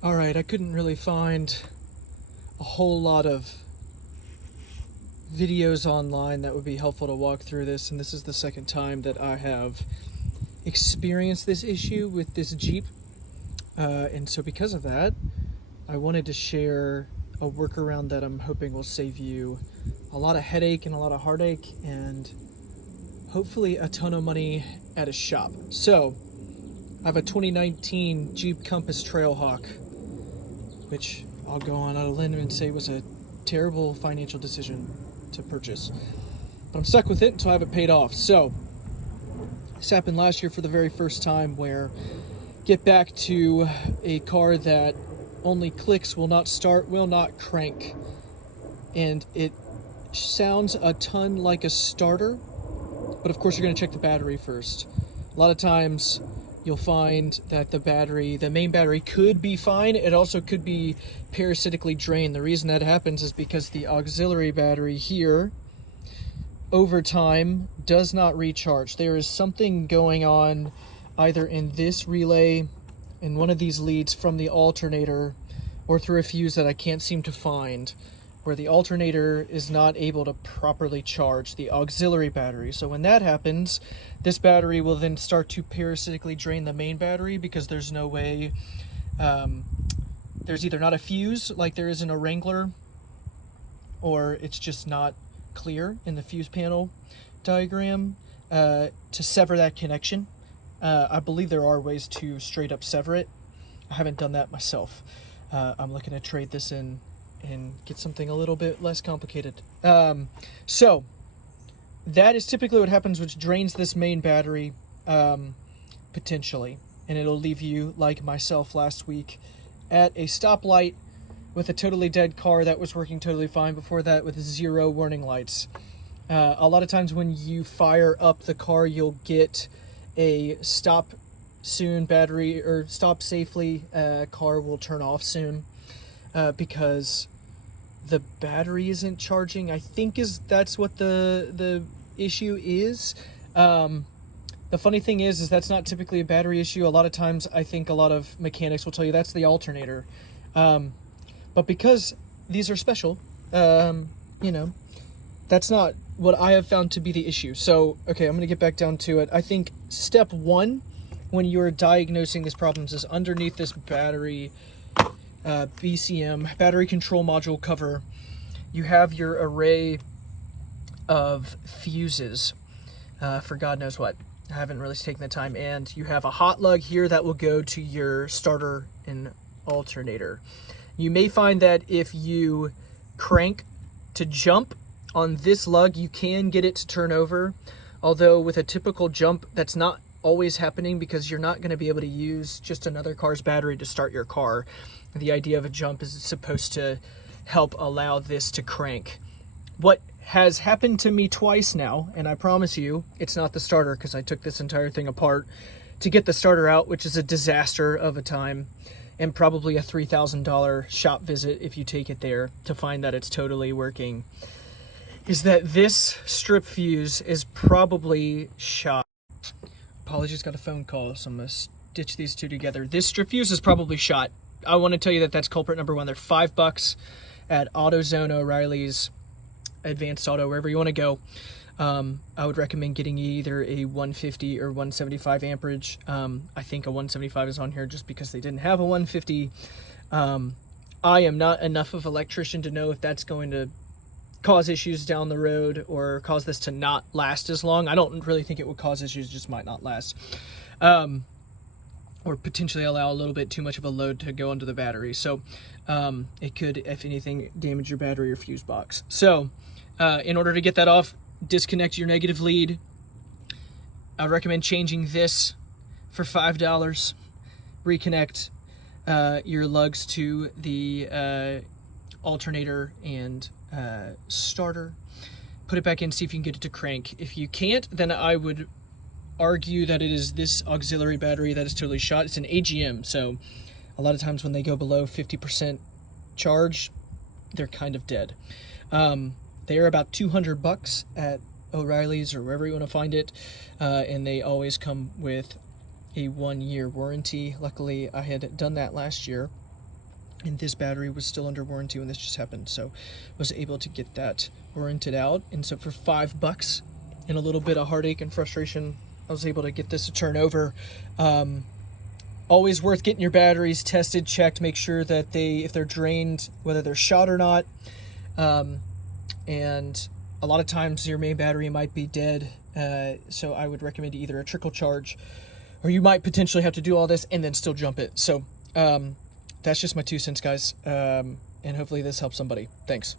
Alright, I couldn't really find a whole lot of videos online that would be helpful to walk through this, and this is the second time that I have experienced this issue with this Jeep. And so because of that, I wanted to share a workaround that I'm hoping will save you a lot of headache and a lot of heartache and hopefully a ton of money at a shop. So, I have a 2019 Jeep Compass Trailhawk, which I'll go on out of limb and say was a terrible financial decision to purchase. But I'm stuck with it until I have it paid off. So, this happened last year for the very first time, where get back to a car that only clicks, will not start, will not crank. And it sounds a ton like a starter, but of course you're going to check the battery first. A lot of times you'll find that the main battery could be fine. It also could be parasitically drained. The reason that happens is because the auxiliary battery here, over time, does not recharge. There is something going on either in this relay, in one of these leads from the alternator, or through a fuse that I can't seem to find, where the alternator is not able to properly charge the auxiliary battery. So when that happens, this battery will then start to parasitically drain the main battery, because there's no way, there's either not a fuse like there is in a Wrangler, or it's just not clear in the fuse panel diagram to sever that connection. I believe there are ways to straight up sever it. I haven't done that myself. I'm looking to trade this in and get something a little bit less complicated. So that is typically what happens, which drains this main battery potentially, and it'll leave you, like myself last week, at a stoplight with a totally dead car that was working totally fine before that, with 0 warning lights. A lot of times when you fire up the car, you'll get a stop soon battery, or stop safely car will turn off soon, because the battery isn't charging. I think that's what the issue is. The funny thing is that's not typically a battery issue. A lot of times I think a lot of mechanics will tell you that's the alternator. But because these are special, that's not what I have found to be the issue. So, okay, I'm going to get back down to it. I think step one when you're diagnosing these problems is underneath this battery BCM, battery control module cover, you have your array of fuses for God knows what. I haven't really taken the time. And you have a hot lug here that will go to your starter and alternator. You may find that if you crank to jump on this lug, you can get it to turn over. Although with a typical jump, that's not always happening, because you're not going to be able to use just another car's battery to start your car. The idea of a jump is it's supposed to help allow this to crank. What has happened to me twice now, and I promise you it's not the starter, because I took this entire thing apart to get the starter out, which is a disaster of a time, and probably a $3,000 shop visit if you take it there to find that it's totally working, is that this strip fuse is probably shot. Apologies, got a phone call, so I'm going to stitch these two together. This strip fuse is probably shot. I want to tell you that that's culprit number one. They're $5 at AutoZone, O'Reilly's, Advanced Auto, wherever you want to go. I would recommend getting either a 150 or 175 amperage. I think a 175 is on here just because they didn't have a 150. I am not enough of an electrician to know if that's going to cause issues down the road or cause this to not last as long. I don't really think it would cause issues, it just might not last. Or potentially allow a little bit too much of a load to go into the battery. So it could, if anything, damage your battery or fuse box. So in order to get that off, disconnect your negative lead. I recommend changing this for $5. Reconnect your lugs to the alternator and starter. Put it back in, see if you can get it to crank. If you can't, then I would argue that it is this auxiliary battery that is totally shot. It's an AGM, so a lot of times when they go below 50% charge, they're kind of dead. They are about $200 at O'Reilly's or wherever you want to find it, and they always come with a 1-year warranty. Luckily, I had done that last year, and this battery was still under warranty when this just happened, so was able to get that warranted out. And so for $5 and a little bit of heartache and frustration, I was able to get this to turn over. Always worth getting your batteries tested, checked, make sure that if they're drained, whether they're shot or not. And a lot of times your main battery might be dead, so I would recommend either a trickle charge, or you might potentially have to do all this and then still jump it. So that's just my 2 cents, guys, and hopefully this helps somebody. Thanks.